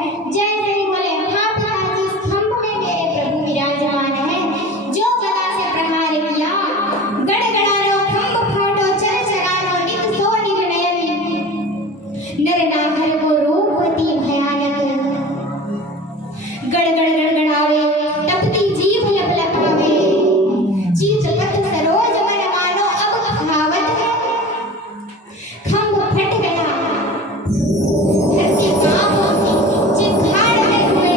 जय श्री बोले, हाँ पिताजी, स्तंभ में मेरे प्रभु विराजमान है। जो गदा से प्रहार किया, गड़गड़ानो खंभ फोटो चल चलानो नित सो निर्णय। नर नाहर को रूप अति भयानक, गड़गड़ गड़गड़ावे तपती जीभ लप लपावे। चीज पथ सरोज मन मानो अब कहावत है। खंभ फट गया, धरती कांप उठी, चित्कार में हुए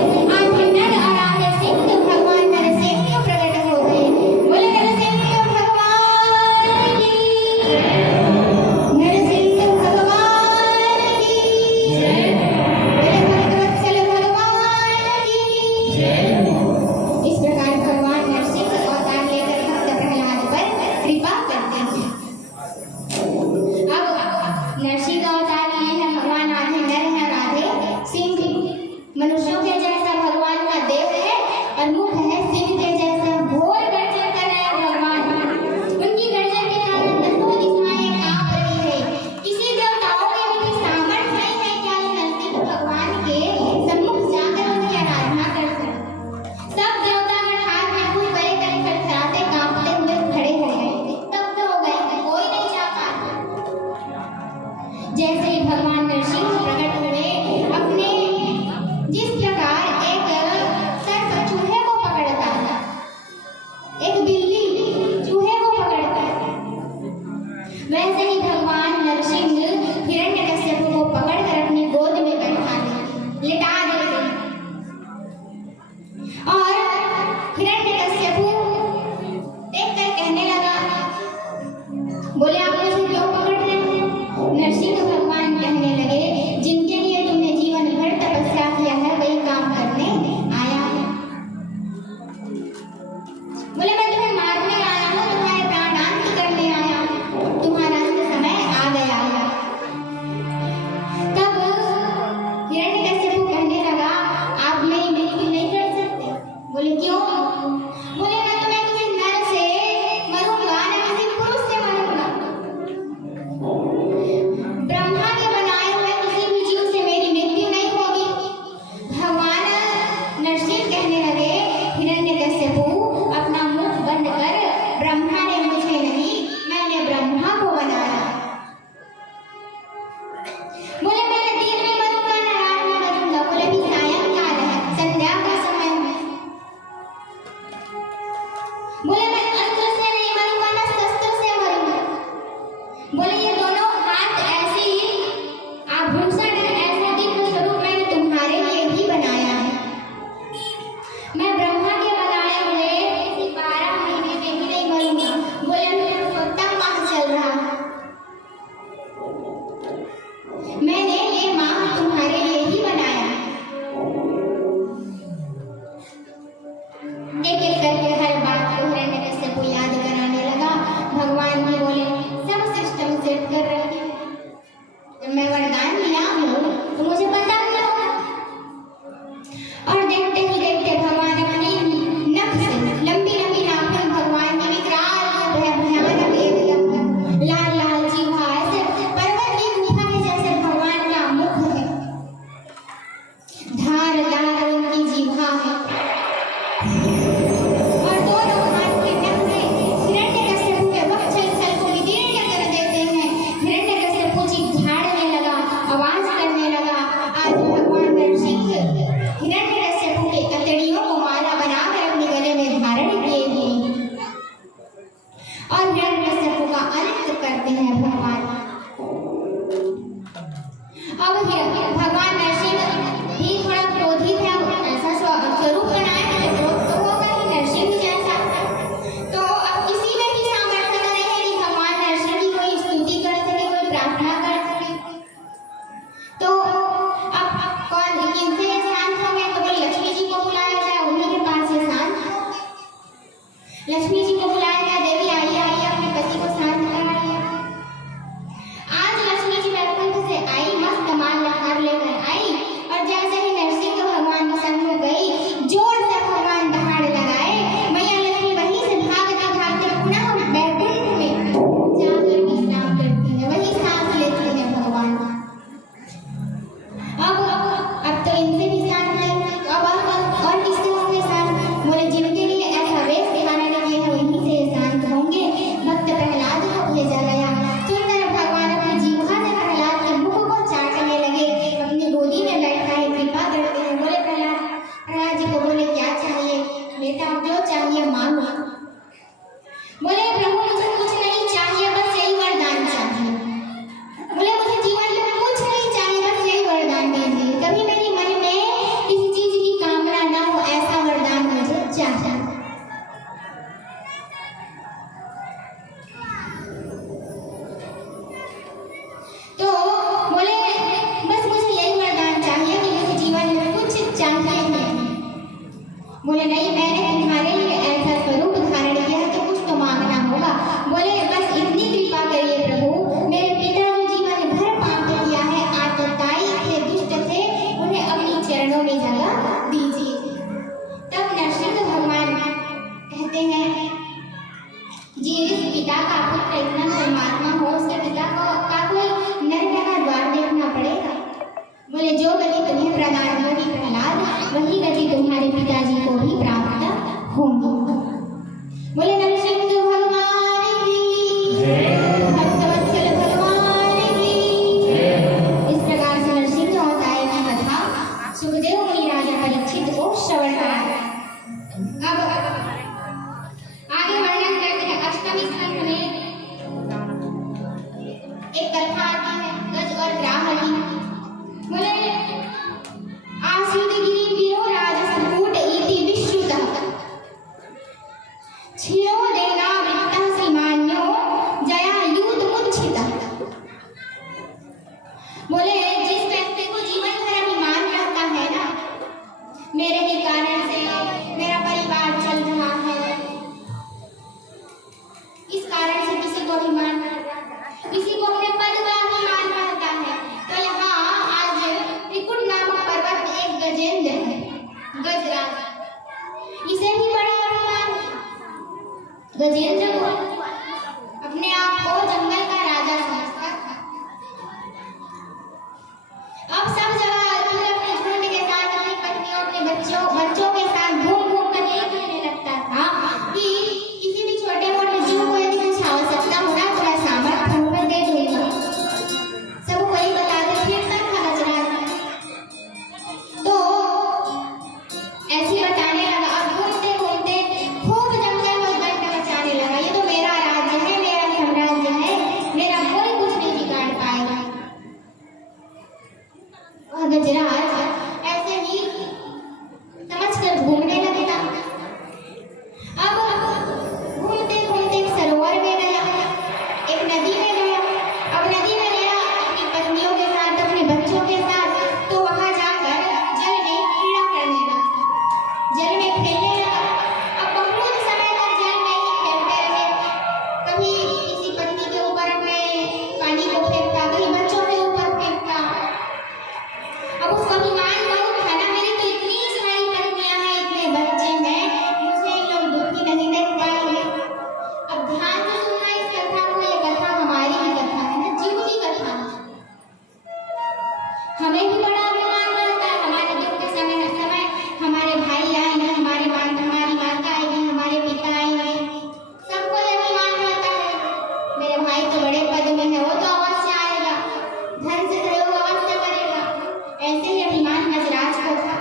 चरणों में जगह दीजिए। तब नरसिंह भगवान कहते हैं, जिस पिता का पुत्र इतना परमात्मा हो, उसके पिता का कोई नरक का द्वार देखना पड़ेगा। बोले जो गति तुम्हें प्रदान होगी प्रहलाद, वही गति तुम्हारे पिताजी को भी प्राप्त होगी। बोले नरसिंह भगवान की जय, भक्तवत्सल भगवान की जय। इस प्रकार से नरसिंह अवतार की कथा सुखदेव मुनि राजा परीक्षित को श्रवण कराया। अब आगे वर्णन करते हैं। अष्टमी स्कंध में एक कथा आती है, गज और ग्राह की। बोले आसीदगिरि गिरो राजसकूट इति विश्रुतः, क्षीरोदेना वृत्तः श्रीमान्यो जयायुधमुच्छितः। बोले जिस व्यक्ति को जीवन भर अभिमान रहता है ना, मेरे ही कारण से मेरा परिवार चल रहा है, इस कारण से किसी को अभिमान रहता है, किसी को अपने पद का अभिमान रहता है। तो यहाँ आज त्रिकुट नामक पर्वत में एक गजेंद्र है, गजराज, इसे भी बड़ा अभिमान। गजेंद्र को अपने आप को जंगल का राजा समझता था। अब सब जगह अपने झुंड के साथ, अपनी पत्नियों, अपने बच्चों के साथ घूम घूम कर यही कहने लगता था कि किसी भी छोटे मोटे जीव को यदि कुछ आवश्यकता हो ना, तो मैं सामर्थ्य हूँ, मैं दे दूंगा। सब कोई बताते फिरता था गजराज। तो ऐसे बताने लगा और घूमते घूमते खूब जंगल में दंड मचाने लगा। ये तो मेरा राज्य है, मेरा साम्राज्य है, मेरा कोई कुछ नहीं बिगाड़ पाएगा। वह गजराज ऐसे ही समझकर घूमने लगता। अब घूमते घूमते एक सरोवर में गया, एक नदी में गया। अब नदी में गया अपनी पत्नियों के साथ, अपने बच्चों के साथ। तो वहां जाकर जल में क्रीड़ा करने लगा, जल में खेलने लगा। अब बहुत समय तक जल में ही खेलते रहे। कभी किसी पत्नी के ऊपर अपने पानी को फेंकता, कभी बच्चों के ऊपर फेंकता। अब उसका अभिमान बहुत था ना, मेरी तो इतनी सारी पत्नियां हैं, इतने बच्चे हैं, मुझे लोग दुखी नहीं देख पाएंगे। अब ध्यान से सुनना इस कथा को, ये कथा हमारी ही कथा है ना, जीव की कथा। हमें भी बड़ा अभिमान रहता है, हमारे दुख के समय हमारे भाई आएंगे, हमारी माता आएगी, हमारे पिता आएंगे, सबको ये अभिमान रहता है। मेरे भाई तो बड़े पद में है, वो तो अवश्य आएगा, धन से प्रयोग अवश्य करेगा। ऐसे ही अभिमान गजराज को था।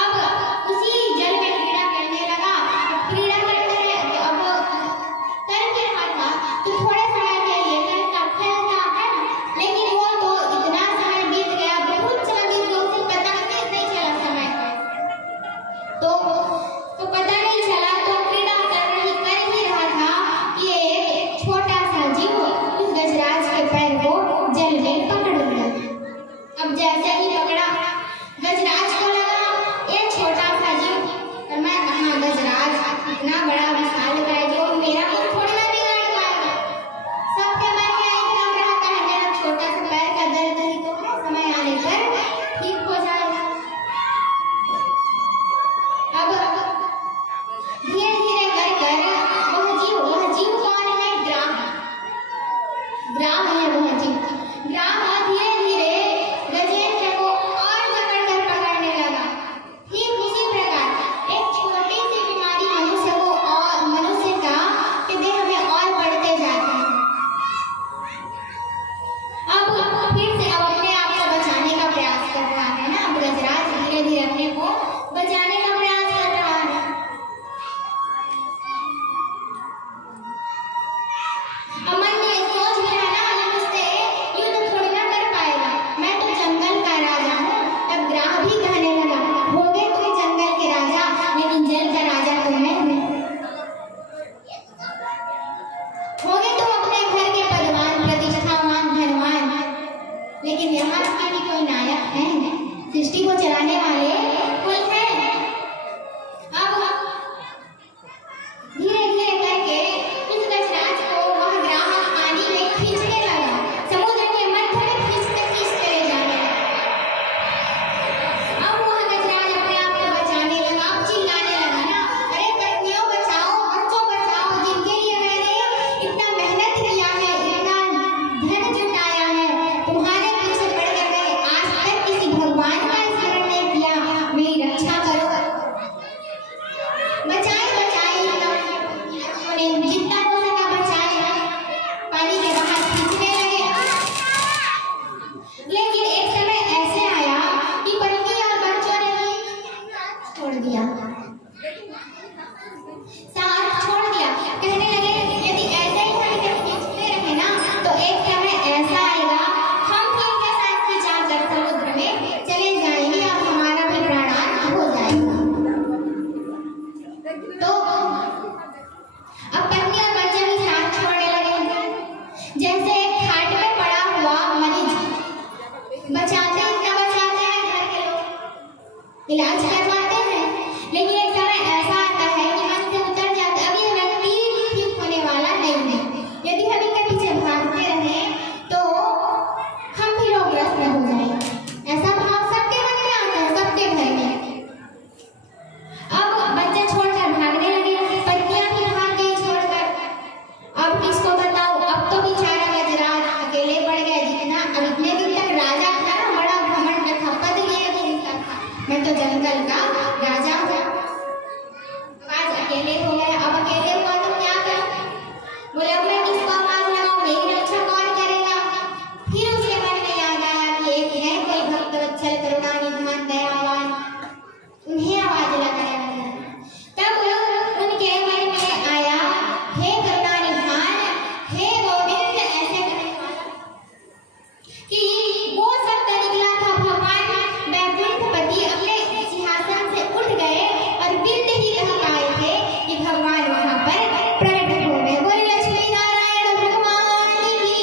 अब उसी जल में क्रीड़ा करने लगा। क्रीड़ा करते रहे तो अब कर के था तो थोड़े समय के लिए करता खेलता है, लेकिन वो तो इतना समय बीत गया, बहुत समय बीत गया, उसे पता नहीं चला समय का। तो पता नहीं चला। तो क्रीड़ा कर ही रहा था कि एक छोटा सा जीव उस गजराज के पैर को जल में पकड़ लिया। अब जैसे ही पकड़ा, गजराज को लगा ये छोटा सा जीव, और मैं कहाँ गजराज इतना बड़ा विशालकाय जीव, मेरा कुछ थोड़ी ना बिगाड़ पाएगा। सबके मन में एकदम रहता है मेरा छोटा सा पैर का दर्द ही तो है, समय आने पर ठीक हो जाएगा। अब धीरे धीरे कर वह जीव कौन है? ग्राह है वह जीव। ग्राह धीरे धीरे गजेंद्र को और जकड़कर पकड़ने लगा। ठीक उसी प्रकार एक छोटी सी बीमारी मनुष्य का देह में और बढ़ते जाता है। अब फिर से अपने आप को बचाने का प्रयास कर रहा है ना। अब गजराज धीरे धीरे अपने को बचाने का प्रयास कर रहा है। अमन ने सोच भी रहा ना, मुझसे युद्ध थोड़ी ना कर पाएगा, मैं तो जंगल का राजा हूँ। तब ग्राह भी कहने लगा, होगे तुम जंगल के राजा, लेकिन जल का राजा तो मैं हूँ। होगे तुम अपने घर के पदवान, प्रतिष्ठावान, धनवान, लेकिन यहाँ के भी कोई नायक है, सृष्टि को चलाने वाले कोई है। अब धीरे धीरे करके उस गजराज को वह ग्राह पानी में खींचने लगा, समुद्र के मध्य में खींचते ले जाने बचाते हैं घर के लोग, इलाज करवाते हैं, लेकिन एक समय ऐसा आता है कि मन से उतर जाता है, अब ये व्यक्ति ठीक होने वाला नहीं है। यदि हम इनके पीछे भागते रहें तो हम भी रोगग्रस्त हो जाएंगे। ऐसा भाव सबके मन में आता है, सबके घर में। अब बच्चे छोड़कर भागने लगे, पत्नियां भी भाग गई छोड़कर। अब किसको बताओ, अब तो बेचारा गजराज अकेले पड़ गया। जितना अब इतने दिन तक राजा था ना, बड़ा घमंड था, पद लिए घूमता था, मैं तो जंगल का राजा हूँ। आज अकेले हो गए। अब अकेले हुआ तो क्या कर, बोले अब मैं किसको आवाज लगाऊं, मेरी रक्षा कौन करेगा। फिर उसके मन में याद आया कि एक है कोई भक्त वत्सल करुणानिधान दयावान, उन्हें आवाज लगाया गया। तब उनके मन में आया, हे करुणानिधान, हे गोविंद, ऐसे करने वाला कि वो सब निकला था। भगवान वैकुंठपति अपने सिंहासन से उठ गए और बिंद ही रह पाए थे कि भगवान वहां पर प्रकट हो गए। बोले लक्ष्मी नारायण भगवान की।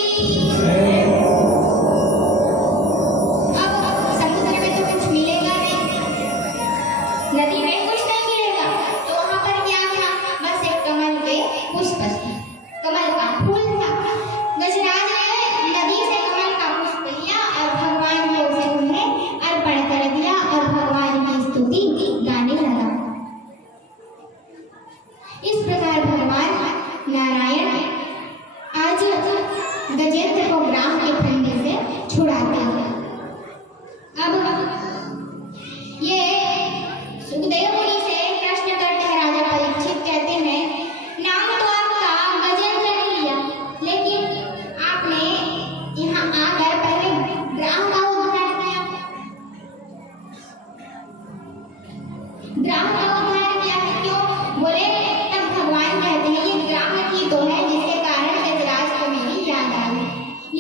अब समुद्र में तो कुछ मिलेगा नहीं, नदी में कुछ नहीं मिलेगा, तो वहां पर क्या था, बस एक कमल के पुष्प थे, कमल का फूल था। गजराज ने नदी से कमल का पुष्प लिया और भगवान की ओर से उन्हें अर्पण कर दिया और भगवान की स्तुति गाने लगा। इस प्रकार भगवान नारायण आज गजेंद्र को ग्राह के फंदे से छुड़ाते हैं। अब ये सुखदेव मुनि से प्रश्न करते हैं राजा परीक्षित, कहते हैं नाम तो आपका गजेंद्र ने लिया, लेकिन आपने यहाँ आकर पहले ग्राह का उद्धार किया। ग्राह का उद्धार किया है क्यों, बोले तब भगवान कहते हैं ये ग्राह की तो है जिसके कारण गजराज को मेरी याद आई,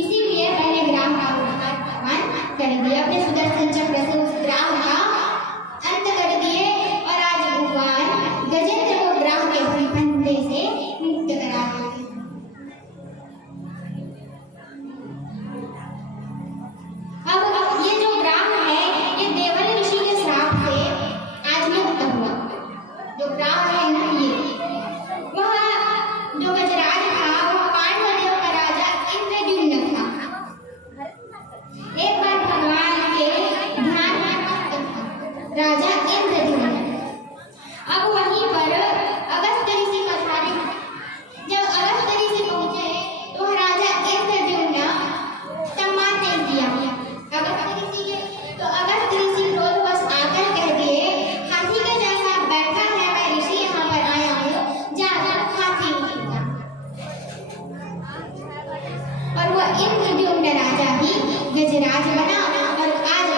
इसीलिए पहले ग्राह का उद्धार भगवान कर दिया। अपने सुदर्शन चक्र से उस ग्राह का अंत कर दिए और आज भगवान गजेंद्र को ग्राह के फंदे से मुक्त करा देते हैं। अब ये जो ग्राह है ये देवल ऋषि के श्राप से आज मुक्त हुआ। जो ग्राह है ना, ये वह जो गजराज था वह पांडवों का राजा इंद्रद्युम्न था। एक बार भगवान के ध्यान में मस्त था राजा इंद्रद्युम्न। अब वहीं पर अगस्त्य ऋषि पधारे। जब अगस्त्य ऋषि पहुंचे तो राजा इंद्रद्युम्न सम्मान नहीं किया अगस्त्य ऋषि के, तो अगस्त्य ऋषि क्रोधवश आकर कह दिए, हाथी के जैसा बैठा है, मैं ऋषि यहाँ पर आया हूँ, जाकर हाथी उतर जा। और वह इंद्रद्युम्न राजा ही गजराज बना और आज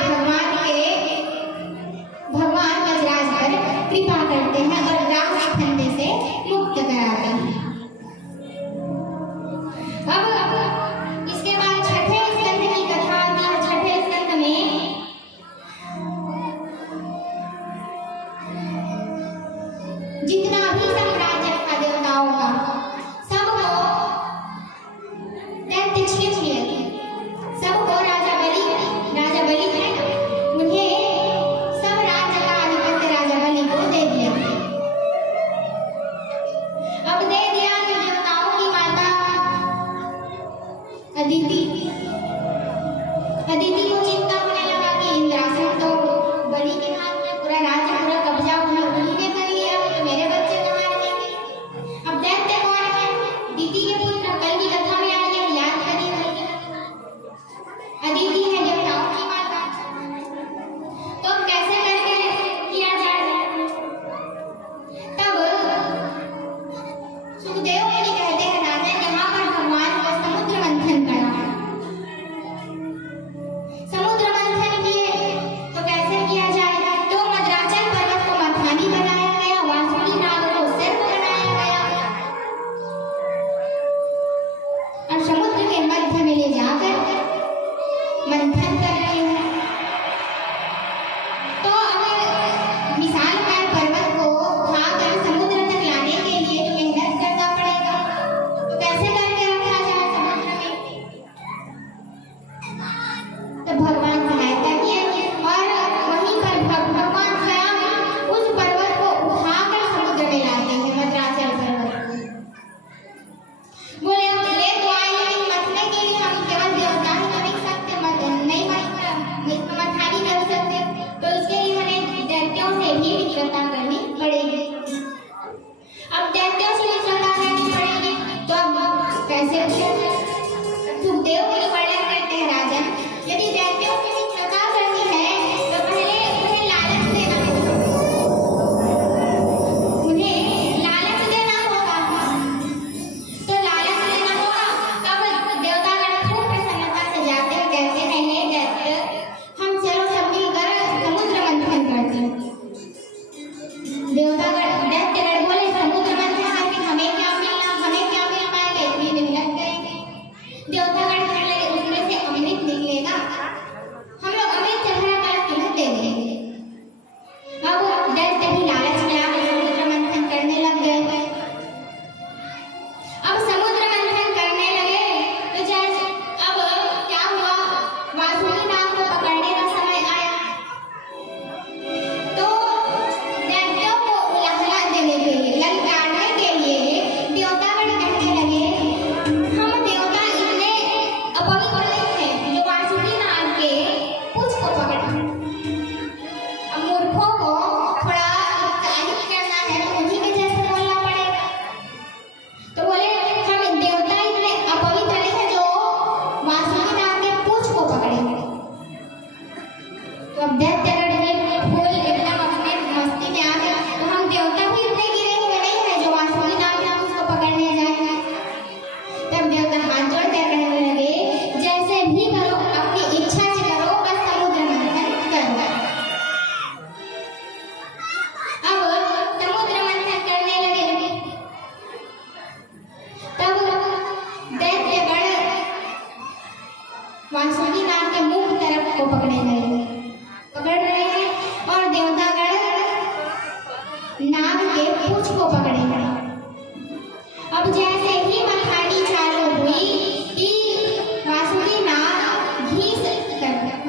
भगवान गजराज पर कृपा करते हैं और ग्राह के फंदे से मुक्त कराते हैं। अब इसके बाद छठे स्कंद की कथा आती है। छठे स्कंद में जितना भी साम्राज्य था देवताओं का, सबको दैत्य छीन लिए थे। सबको राजा बलि है ना, उन्हें सब राज्य का आधिपत्य राजा बलि को दे दिया। अब दे दिया तो देवताओं की माता अदिति को चिंता होने लगा कि इंद्रासन तो बलि के हाथ में, पूरा राज्य पूरा कब्जा उन्हीं ने कर लिया, तो मेरे बच्चे कहाँ रहेंगे। अब दैत्य कौन है, अदिति के पुत्र, कल की कथा में आई है, याद करिए। अदिति है देवताओं की माता, तो अब कैसे करके किया जाए। तब सुखदेव मुनि कहते हैं राजा यहाँ पर भगवान का समुद्र मंथन करा। समुद्र मंथन किए तो कैसे किया जाए, तो मद्राचल पर्वत को मथानी बनाया गया, वासुकी नाग को सर्प बनाया गया और समुद्र के मध्य में ले जाकर मंथन कर रहे हैं। तो अगर विशालकाय पर्वत को उठाकर समुद्र तक लाने के लिए तो मेहनत करना पड़ेगा, तो कैसे करके रखा जाए समुद्र में। तो भगवान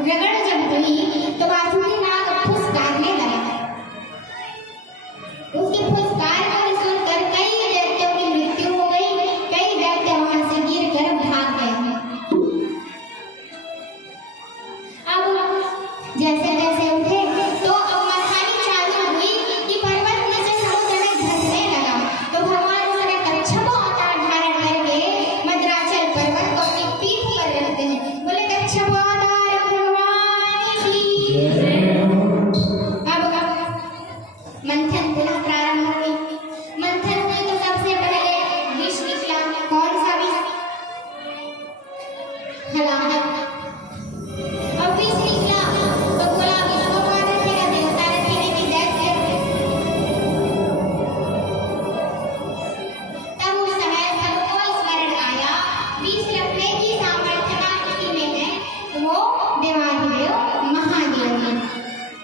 रगड़ जब हुई तो वासुकी नाग फुसकारने लगा। उसकी फुसकार को सुनकर कई दैत्यों की मृत्यु हो गई, कई दैत्य वहां से गिर कर भाग गए। अब जैसे जैसे उठे तो अब मथानी चालू हुई कि पर्वत नीचे समुद्र में धंसने लगा। तो भगवान उस समय कच्छप अवतार धारण करके मद्राचल पर्वत को अपनी पीठ पर रखते हैं। बोले कच्छप अवतार भगवान की। अब मंथन पुनः प्रारंभ हुई। मंथन हुई तो सबसे पहले विष निकला। कौन सा विष? हलाहल। अब विष निकला तो बोला विश्व कौन रखेगा? देवता रखेंगे कि दैत्य? तब उस समय सबको स्मरण आया विष रखने की सामर्थ्यता किसी में है तो वो देवाधिदेव महादेव है।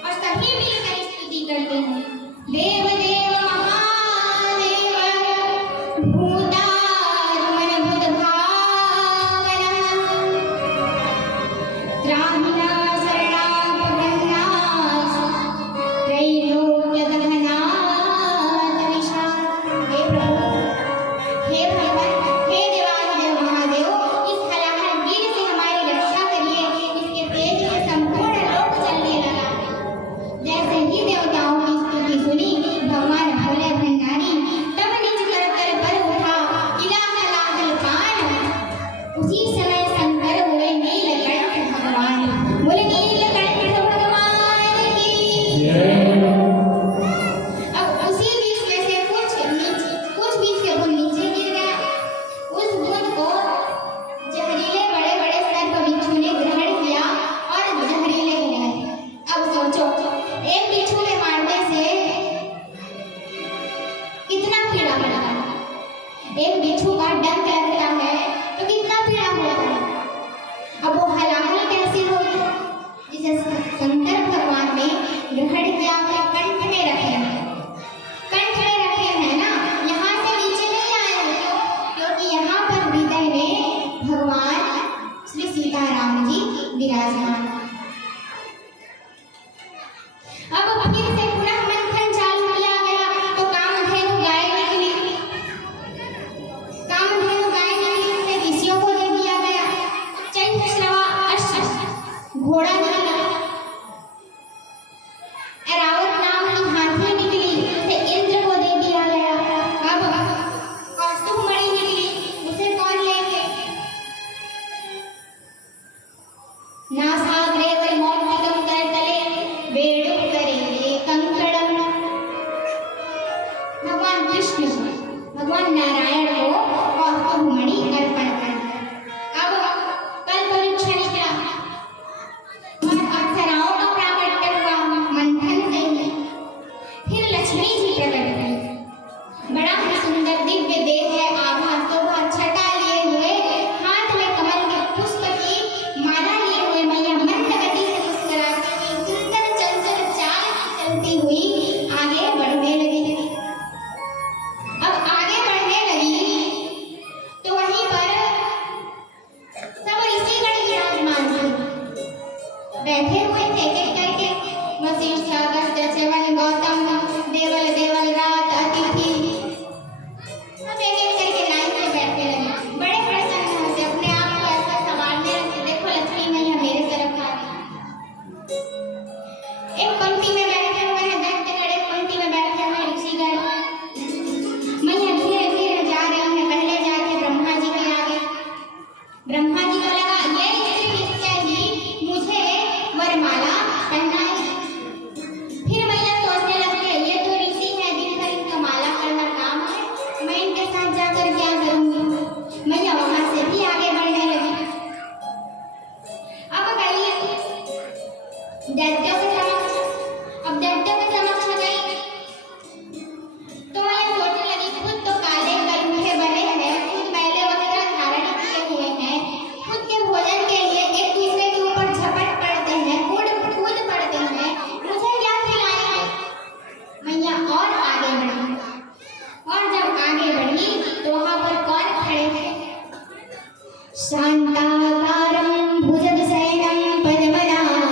और सभी मिलकर स्तुति करते हैं। देव देव महादेव भूतात्मन भूतभावन त्राहिना शरणापन्नास त्रैलोक्यगहनाथ विशाल। हे प्रभु, हे भगवान, हे देवाधिदेव महादेव, इस हलाहल वीर से हमारी रक्षा करिए। इसके तेज से संपूर्ण लोक जलने लगा। जैसे ही देवताओं की स्तुति सुनी भगवान भोले भंडारी तब निज कर पर उठा इलाहलाहल पान। उसी समय शंकर हुए नीलकंठ भगवान। बोले नीलकंठ भगवान की। अब उसी बीच में से कुछ बीच के बूंद नीचे गिर गया। उस बूंद को जहरीले बड़े बड़े सर्प बिच्छू ने ग्रहण किया और जहरीले हो गए। अब सोचो एक बिच्छू के मारने से कितना पीड़ा होता है। एक बिच्छू का डंक लगता है तो कितना पीड़ा होता है। अब वो हलाहल कैसी होगी? जिसे शंकर भगवान ने ग्रहण किया अपने कंठ में रखे हैं। कंठ में रखे हैं ना, यहाँ से नीचे नहीं आए हैं। क्यों? क्योंकि यहाँ पर हृदय में भगवान श्री सीताराम जी विराजमान। अब फिर से पुनः मंथन चालू किया गया तो कामधेनु गाय निकली। कामधेनु गाय निकली उसे ऋषियों को दे दिया गया। चैत्रश्रवा अश्व घोड़ा निकला। ऐरावत नाम की हाथी निकली, उसे इंद्र को दे दिया गया। अब कौस्तुभमणि निकली, उसे कौन लेंगे? नासाग्रे वैमौक्तिकं करतले वेणुकरे कंकणम। भगवान कृष्ण भगवान नारायण को कौस्तुभमणि अर्पण करते। अब कल्पवृक्ष निकला और अप्सराओं का प्राकट्य हुआ मंथन से ही। फिर लक्ष्मी जी प्रकट हुई। बड़ा ही सुंदर दिव्य देह है, आभा शोभा छटा लिए हुए, हाथ में कमल के पुष्प की माला लिए हुए मैया मंद गति से मुस्कुराती हुई सुंदर चंचल चाल चलती हुई आगे बढ़ने लगी। अब आगे बढ़ने लगी तो वहीं पर सब ऋषिगण विराजमान थे, बैठे हुए थे एक करके। वशिष्ठ, अगस्त्य, च्यवन, गौतम, देवल, देवलराज, अतिथि सब एक करके लाइन से बैठने लगे। बड़े प्रसन्न होते, अपने आप को ऐसा संवारने लगते। देखो लक्ष्मी मैया मेरे तरफ आ गई। एक पंक्ति में बैठे हुए हैं दैत्यगण, एक पंक्ति में बैठे हुए हैं ऋषिगण। मैया धीरे धीरे जा रही है, पहले जाके ब्रह्मा जी के आगे। ब्रह्मा जी को लगा ये स्त्री निश्चय ही मुझे वरमाला पहनाएगी। फिर मैया सोचने लगती है ये तो ऋषि है, दिन भर इनका माला करना काम है, मैं इनके साथ जाकर क्या करूंगी? मैया वहां से भी आगे बढ़ने लगी। अब गई दैत्यों के समक्ष। अब दैत्यों के समक्ष गई तो मैया सोचने लगी खुद तो काले कलूठे बने हैं, खुद मैले वस्त्र धारण किए हुए हैं, खुद के भोजन के लिए एक दूसरे के ऊपर झपट पड़ते हैं, कूद पड़ते हैं, मुझे क्या खिलाएंगे? मैया और आगे बढ़ी। और जब आगे बढ़ी तो वहां पर कौन खड़े थे? शांताकारं भुजगशयनं पद्मनाभं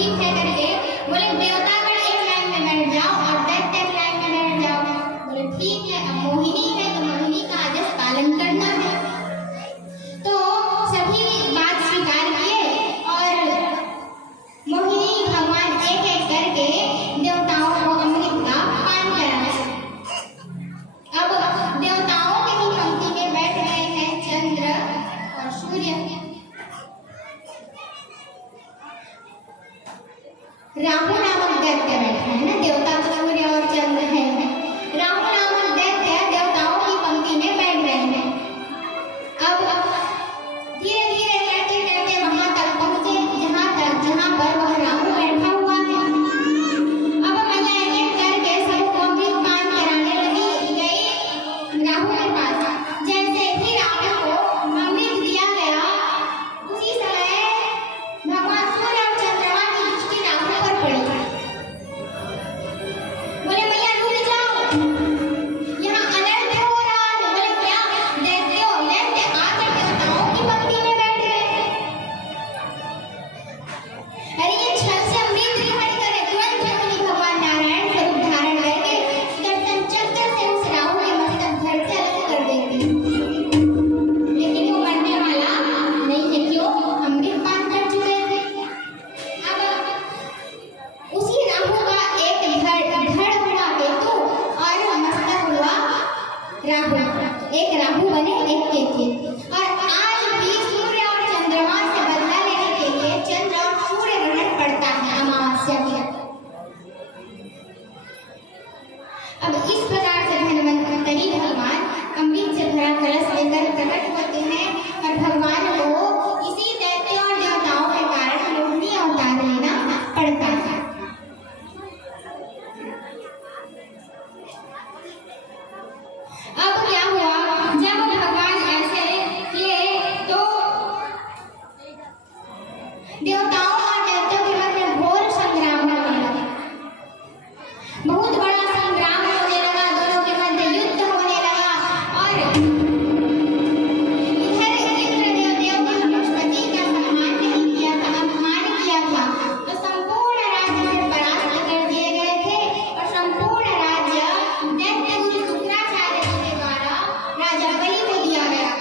ठीक है करके बोले देवतागण एक लाइन में बैठ जाओ और दैत्य एक लाइन में बैठ जाओ। बोले ठीक है, अब मोहिनी है तो मोहिनी का आदेश पालन करना है। तो सभी बात स्वीकार किए और मोहिनी भगवान एक एक करके देवताओं को अमृत का पान कराया। अब देवताओं के ही पंक्ति में बैठ रहे हैं चंद्र और सूर्य। राहु नामक दैत्य बैठा है ना, देवता सूर्य और चंद्र है। राहु नामक दैत्य देवताओं की पंक्ति में बैठ रहे हैं। अब धीरे धीरे करते करते वहां तक पहुंचे जहां पर वह राहु बैठा हुआ है। अब मैया एक एक करके सबको अमृत पान कराने गई राहु के पास। जैसे ही राहु को अमृत दिया गया उसी समय भगवान सूर्य और चंद्रमा की दृष्टि राहु पर पड़ी। बोले मैया रुक जाओ, यहाँ अनर्थ हो रहा है। बोले क्या? दैत्य आकर देवताओं की पंक्ति में बैठ गए। अरे ये छल से अमृत ग्रहण करे। तुरंत मुनि भगवान नारायण स्वरूप धारण करके दर्शन चक्र से उस राहु के मस्तक धड़ से अलग कर देते। लेकिन वो मरने वाला नहीं है, क्यों? अमृत पान कर चुके थे। अब उसी राहु का एक धड़ हुआ केतु और मस्तक हुआ राहु। एक राहु बने एक केतु। और आज भी सूर्य और चंद्रमा से बदला लेने के लिए चंद्र और सूर्य ग्रहण पड़ता है अमावस्या के। अब इस प्रकार से धन्वंतरी भगवान अमृत से भरा कलश लेकर प्रकट होते हैं और भगवान को इसी दैत्य और देवताओं के कारण मोहिनी अवतार लेना पड़ता है। अब क्या हुआ, जब भगवान ऐसे किए तो देवताओं और दैत्यों के मध्य घोर संग्राम होने लगा। बहुत बड़ा संग्राम होने लगा, दोनों के मध्य युद्ध होने लगा। और इधर इंद्रदेव ने बृहस्पति का सम्मान नहीं किया था, अपमान किया था, तो संपूर्ण राज्य से परास्त कर दिए गए थे। और संपूर्ण राज्य दैत्य गुरु शुक्राचार्य जी के द्वारा राजा बलि को दिया गया।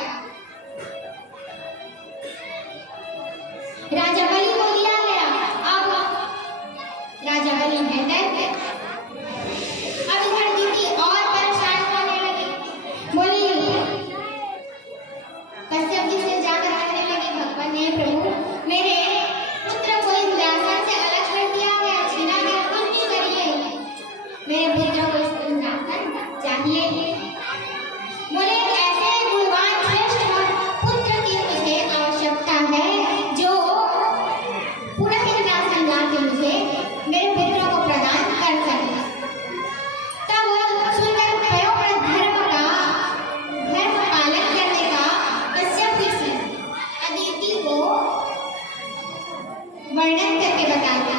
राजा बलि को दिया गया। अब राजा बलि है दैत्य। अब इधर दीदी और परेशान होने लगी। बोली कश्यप जी से जाकर कहने लगी, भगवान ने प्रभु मेरे पुत्र को इस रास्ता से अलग कर दिया गया, छीना गया, कुछ भी करिए, मेरे पुत्र को इस रास्ता चाहिए। बोले ऐसे गुणवान श्रेष्ठ पुत्र की मुझे आवश्यकता है जो पूरा इंद्रासन लाके मुझे मेरे पुत्रों को प्रदान कर सके। तब सुंदर पयोव्रत धर्म पालन करने का कश्यप ऋषि अदिति को वर्णन करके बताते